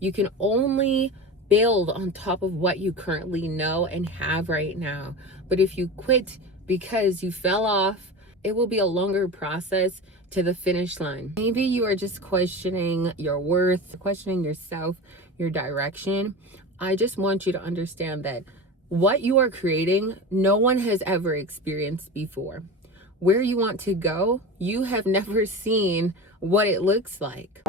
You can only build on top of what you currently know and have right now. But if you quit because you fell off, it will be a longer process to the finish line. Maybe you are just questioning your worth, questioning yourself, your direction. I just want you to understand that what you are creating, no one has ever experienced before. Where you want to go, you have never seen what it looks like.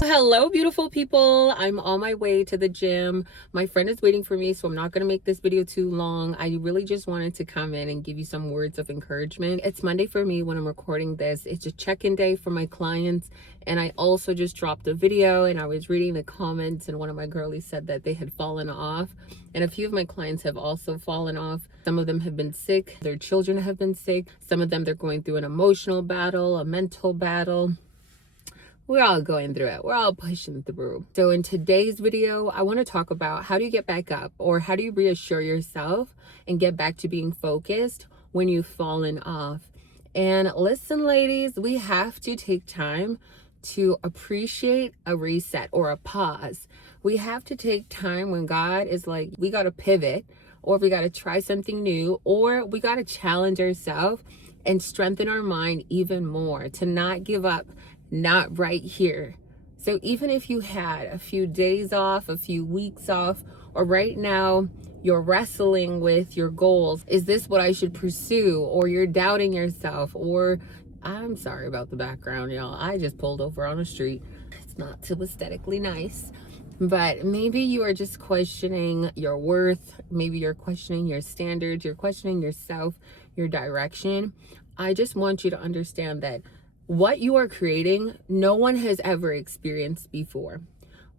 Hello, beautiful people. I'm on my way to the gym. My friend is waiting for me, so I'm not going to make this video too long. I really just wanted to come in and give you some words of encouragement. It's Monday for me when I'm recording this. It's a check-in day for my clients, and I also just dropped a video, and I was reading the comments, and one of my girlies said that they had fallen off, and a few of my clients have also fallen off. Some of them have been sick. Their children have been sick. Some of them, they're going through an emotional battle, a mental battle. We're all going through it. We're all pushing through. So in today's video, I want to talk about how do you get back up, or how do you reassure yourself and get back to being focused when you've fallen off. And listen, ladies, we have to take time to appreciate a reset or a pause. We have to take time when God is like, we got to pivot, or we got to try something new, or we got to challenge ourselves and strengthen our mind even more, to not give up. Not right here. So even if you had a few days off, a few weeks off, or right now you're wrestling with your goals, is this what I should pursue? Or you're doubting yourself, or I'm sorry about the background, y'all. I just pulled over on a street. It's not too aesthetically nice. But maybe you are just questioning your worth. Maybe you're questioning your standards. You're questioning yourself, your direction. I just want you to understand that what you are creating, no one has ever experienced before.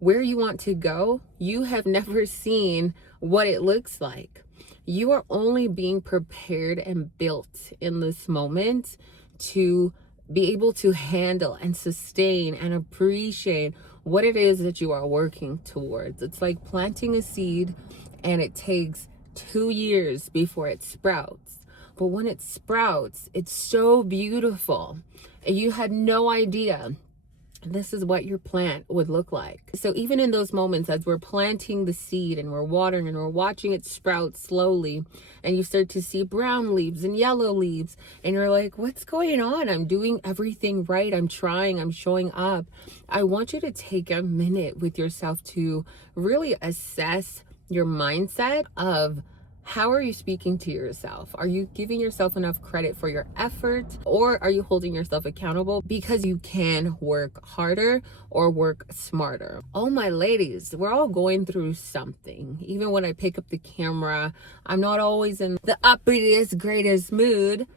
Where you want to go, you have never seen what it looks like. You are only being prepared and built in this moment to be able to handle and sustain and appreciate what it is that you are working towards. It's like planting a seed, and it takes 2 years before it sprouts. But when it sprouts, it's so beautiful. You had no idea this is what your plant would look like. So even in those moments, as we're planting the seed and we're watering and we're watching it sprout slowly, and you start to see brown leaves and yellow leaves, and you're like, what's going on? I'm doing everything right. I'm trying. I'm showing up. I want you to take a minute with yourself to really assess your mindset of, how are you speaking to yourself? Are you giving yourself enough credit for your effort, or are you holding yourself accountable because you can work harder or work smarter? Oh, my ladies, we're all going through something. Even when I pick up the camera, I'm not always in the uppitiest, greatest mood.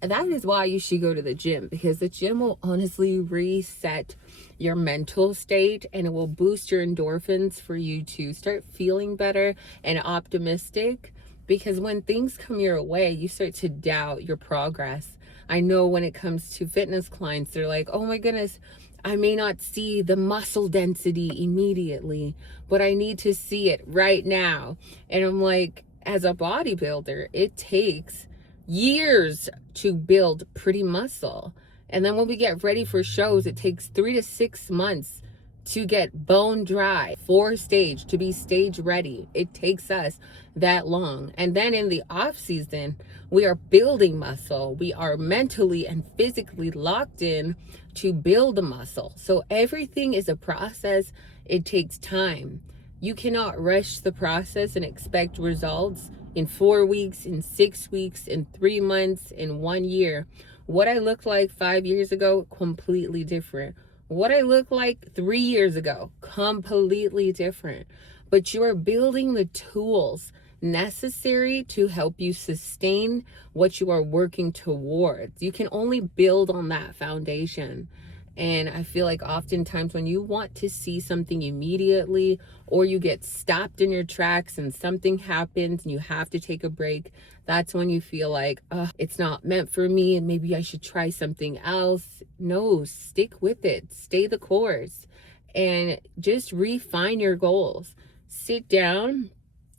And that is why you should go to the gym, because the gym will honestly reset your mental state, and it will boost your endorphins for you to start feeling better and optimistic. Because when things come your way, you start to doubt your progress. I know when it comes to fitness clients, they're like, oh my goodness, I may not see the muscle density immediately, but I need to see it right now. And I'm like, as a bodybuilder, it takes years to build pretty muscle. And then when we get ready for shows, it takes 3 to 6 months to get bone dry for stage, to be stage ready. It takes us that long. And then in the off season, we are building muscle. We are mentally and physically locked in to build the muscle. So everything is a process. It takes time. You cannot rush the process and expect results in 4 weeks, in 6 weeks, in 3 months, in 1 year. What I looked like 5 years ago, completely different. What I looked like 3 years ago, completely different. But you are building the tools necessary to help you sustain what you are working towards. You can only build on that foundation. And I feel like oftentimes when you want to see something immediately, or you get stopped in your tracks and something happens and you have to take a break, that's when you feel like, oh, it's not meant for me and maybe I should try something else. No, stick with it. Stay the course and just refine your goals. Sit down,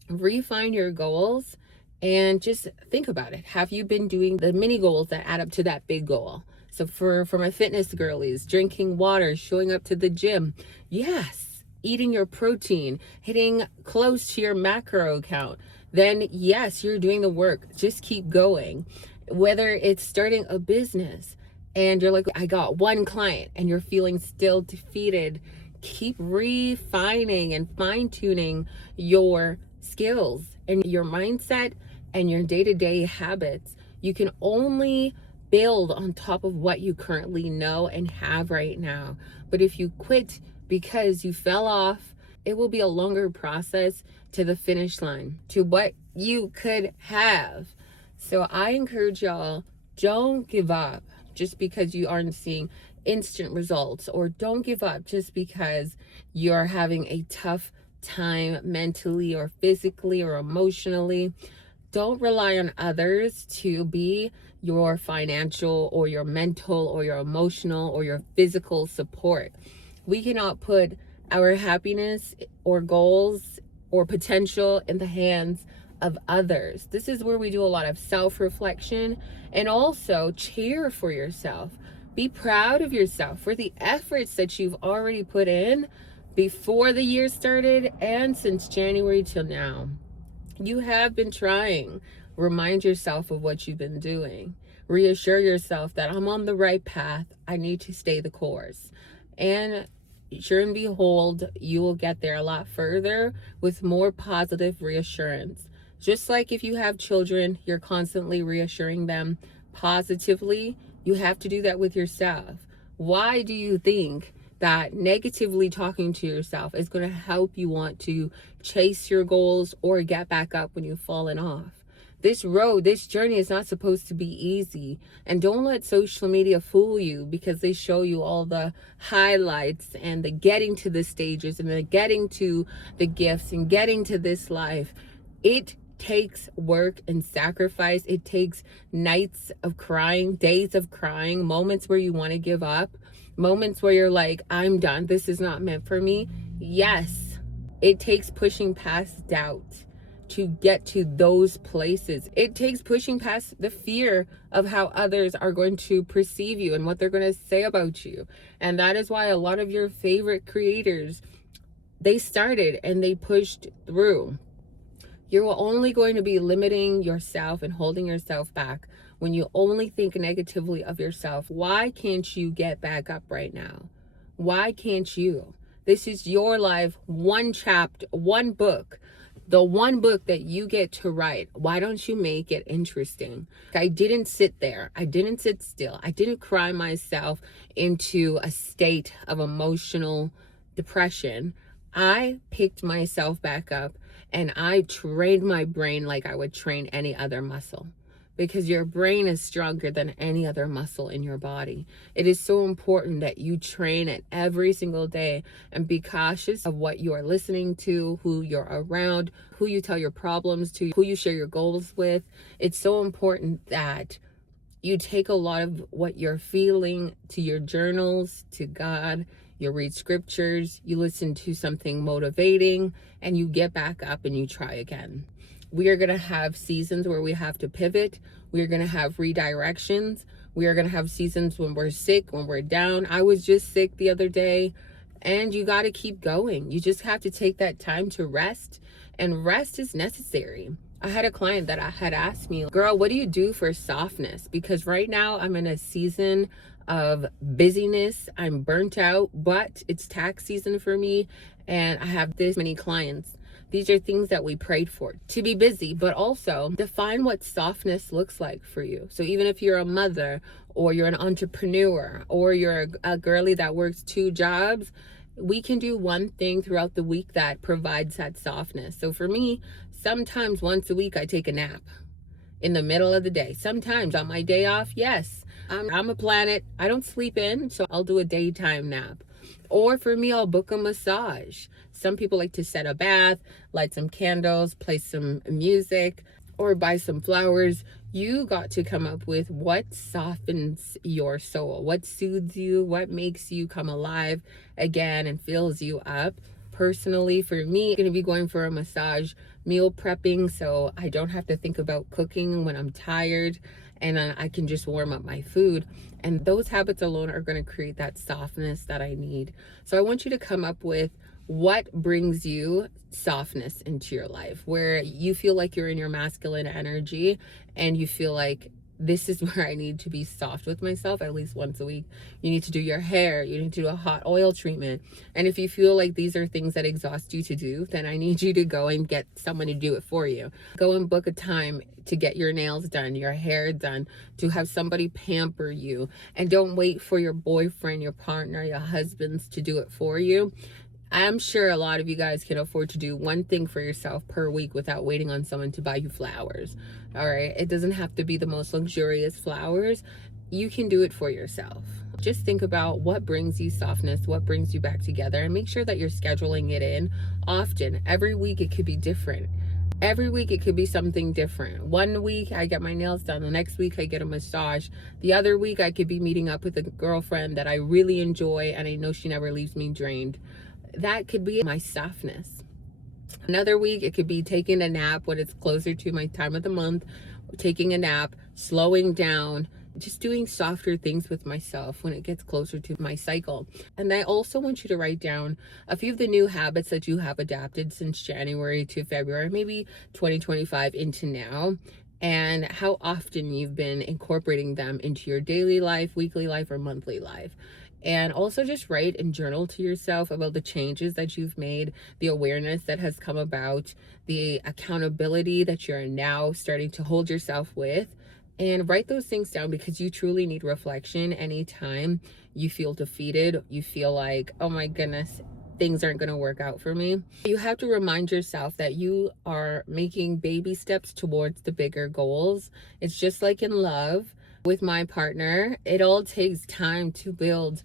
refine your goals, And just think about it. Have you been doing the mini goals that add up to that big goal? So for my fitness girlies, drinking water, showing up to the gym, yes. Eating your protein, hitting close to your macro count, then yes, you're doing the work. Just keep going. Whether it's starting a business and you're like, I got one client, and you're feeling still defeated, keep refining and fine-tuning your skills and your mindset and your day-to-day habits. You can only build on top of what you currently know and have right now. But if you quit because you fell off, it will be a longer process to the finish line, to what you could have. So I encourage y'all, don't give up just because you aren't seeing instant results, or don't give up just because you're having a tough time mentally or physically or emotionally. Don't rely on others to be your financial or your mental or your emotional or your physical support. We cannot put our happiness or goals or potential in the hands of others. This is where we do a lot of self-reflection, and also cheer for yourself. Be proud of yourself for the efforts that you've already put in before the year started and since January till now. You have been trying. Remind yourself of what you've been doing. Reassure yourself that I'm on the right path. I need to stay the course. And sure and behold, you will get there a lot further with more positive reassurance. Just like if you have children, you're constantly reassuring them positively. You have to do that with yourself. Why do you think that negatively talking to yourself is going to help you want to chase your goals or get back up when you've fallen off? This journey is not supposed to be easy. And don't let social media fool you, because they show you all the highlights and the getting to the stages and the getting to the gifts and getting to this life. It takes work and sacrifice. It takes nights of crying, days of crying, moments where you want to give up, moments where you're like, I'm done. This is not meant for me. Yes, it takes pushing past doubt to get to those places. It takes pushing past the fear of how others are going to perceive you and what they're going to say about you. And that is why a lot of your favorite creators, they started and they pushed through. You're only going to be limiting yourself and holding yourself back when you only think negatively of yourself. Why can't you get back up right now? Why can't you? This is your life, one chapter, one book. The one book that you get to write. Why don't you make it interesting? I didn't sit there. I didn't sit still. I didn't cry myself into a state of emotional depression. I picked myself back up and I trained my brain like I would train any other muscle. Because your brain is stronger than any other muscle in your body. It is so important that you train it every single day and be cautious of what you are listening to, who you're around, who you tell your problems to, who you share your goals with. It's so important that you take a lot of what you're feeling to your journals, to God. You read scriptures, you listen to something motivating, and you get back up and you try again. We are going to have seasons where we have to pivot. We are going to have redirections. We are going to have seasons when we're sick, when we're down. I was just sick the other day, and you got to keep going. You just have to take that time to rest, and rest is necessary. I had a client that had asked me, girl, what do you do for softness? Because right now I'm in a season of busyness. I'm burnt out, but it's tax season for me, and I have this many clients. These are things that we prayed for, to be busy, but also define what softness looks like for you. So even if you're a mother, or you're an entrepreneur, or you're a girly that works 2 jobs, we can do one thing throughout the week that provides that softness. So for me, sometimes once a week I take a nap in the middle of the day. Sometimes on my day off, yes, I'm a planet. I don't sleep in, so I'll do a daytime nap. Or for me, I'll book a massage. Some people like to set a bath, light some candles, play some music, or buy some flowers. You got to come up with what softens your soul, what soothes you, what makes you come alive again and fills you up. Personally, for me, I'm going to be going for a massage, meal prepping, so I don't have to think about cooking when I'm tired, and I can just warm up my food. And those habits alone are going to create that softness that I need. So I want you to come up with what brings you softness into your life, where you feel like you're in your masculine energy and you feel like this is where I need to be soft with myself at least once a week. You need to do your hair, you need to do a hot oil treatment. And if you feel like these are things that exhaust you to do, then I need you to go and get someone to do it for you. Go and book a time to get your nails done, your hair done, to have somebody pamper you. And don't wait for your boyfriend, your partner, your husbands to do it for you. I'm sure a lot of you guys can afford to do one thing for yourself per week without waiting on someone to buy you flowers. All right, it doesn't have to be the most luxurious flowers. You can do it for yourself. Just think about what brings you softness, what brings you back together, and make sure that you're scheduling it in often. Every week it could be different. Every week it could be something different. One week I get my nails done, the next week I get a massage, the other week I could be meeting up with a girlfriend that I really enjoy and I know she never leaves me drained. That could be my softness. Another week it could be taking a nap when it's closer to my time of the month, taking a nap, slowing down, just doing softer things with myself when it gets closer to my cycle. And I also want you to write down a few of the new habits that you have adapted since January to February, maybe 2025 into now, and how often you've been incorporating them into your daily life, weekly life, or monthly life. And also just write and journal to yourself about the changes that you've made, the awareness that has come about, the accountability that you're now starting to hold yourself with. And write those things down, because you truly need reflection anytime you feel defeated, you feel like, oh my goodness, things aren't going to work out for me. You have to remind yourself that you are making baby steps towards the bigger goals. It's just like in love. With my partner, it all takes time to build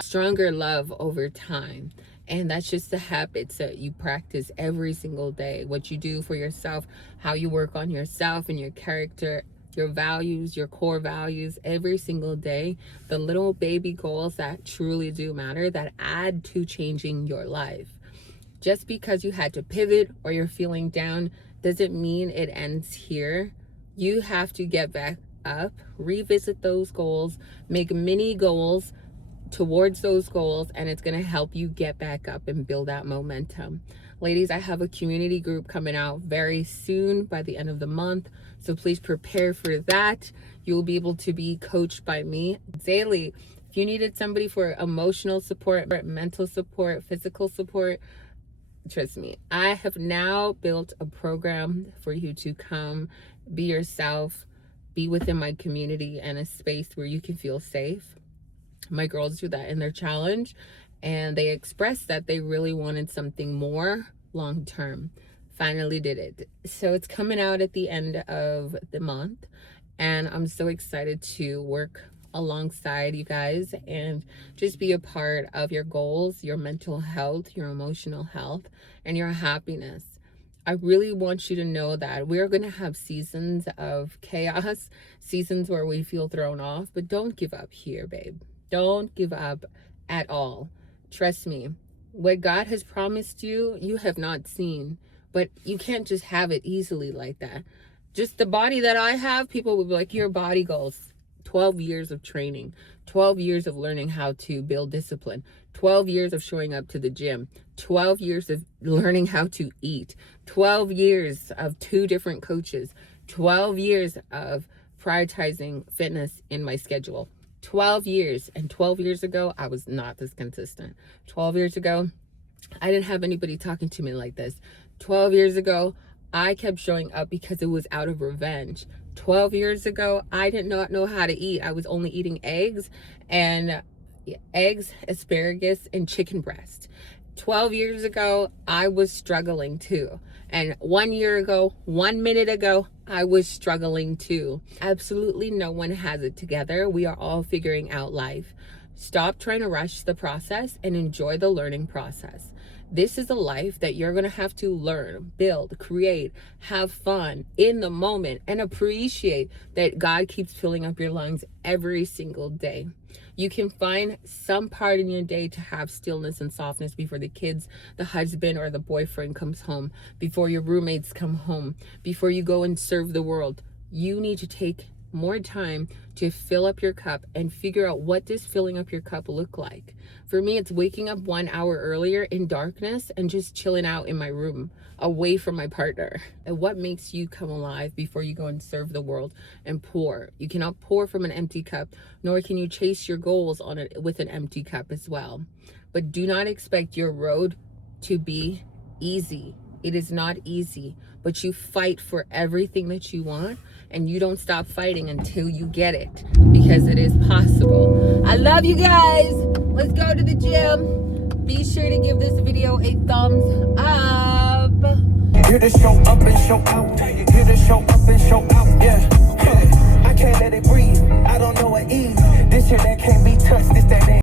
stronger love over time. And that's just the habits that you practice every single day. What you do for yourself, how you work on yourself and your character, your values, your core values every single day. The little baby goals that truly do matter, that add to changing your life. Just because you had to pivot or you're feeling down doesn't mean it ends here. You have to get back up, revisit those goals, make mini goals towards those goals, and it's going to help you get back up and build that momentum. Ladies, I have a community group coming out very soon by the end of the month, so please prepare for that. You'll be able to be coached by me daily. If you needed somebody for emotional support, mental support, physical support, trust me, I have now built a program for you to come be yourself, be within my community and a space where you can feel safe. My girls do that in their challenge, and they expressed that they really wanted something more long term. Finally did it. So it's coming out at the end of the month, and I'm so excited to work alongside you guys and just be a part of your goals, your mental health, your emotional health, and your happiness. I really want you to know that we're going to have seasons of chaos, seasons where we feel thrown off, but don't give up here, babe. Don't give up at all. Trust me, what God has promised you, you have not seen, but you can't just have it easily like that. Just the body that I have, people will be like, your body goals. 12 years of training, 12 years of learning how to build discipline, 12 years of showing up to the gym, 12 years of learning how to eat, 12 years of 2 different coaches, 12 years of prioritizing fitness in my schedule, 12 years. And 12 years ago, I was not this consistent. 12 years ago, I didn't have anybody talking to me like this. 12 years ago, I kept showing up because it was out of revenge. 12 years ago, I did not know how to eat. I was only eating eggs, asparagus, and chicken breast. 12 years ago, I was struggling too. And 1 year ago, 1 minute ago, I was struggling too. Absolutely no one has it together. We are all figuring out life. Stop trying to rush the process and enjoy the learning process. This is a life that you're going to have to learn, build, create, have fun in the moment, and appreciate that God keeps filling up your lungs every single day. You can find some part in your day to have stillness and softness before the kids, the husband, or the boyfriend comes home, before your roommates come home, before you go and serve the world. You need to take more time to fill up your cup and figure out what does filling up your cup look like. For me, it's waking up 1 hour earlier in darkness and just chilling out in my room away from my partner. And what makes you come alive before you go and serve the world and pour? You cannot pour from an empty cup, nor can you chase your goals on it with an empty cup as well. But do not expect your road to be easy. It is not easy, but you fight for everything that you want, and you don't stop fighting until you get it, because it is possible. I love you guys. Let's go to the gym. Be sure to give this video a thumbs up. Here to show up and show out. Here to show up and show out. Yeah. I can't let it breathe. I don't know what ease. This shit that can't be touched. This that ain't.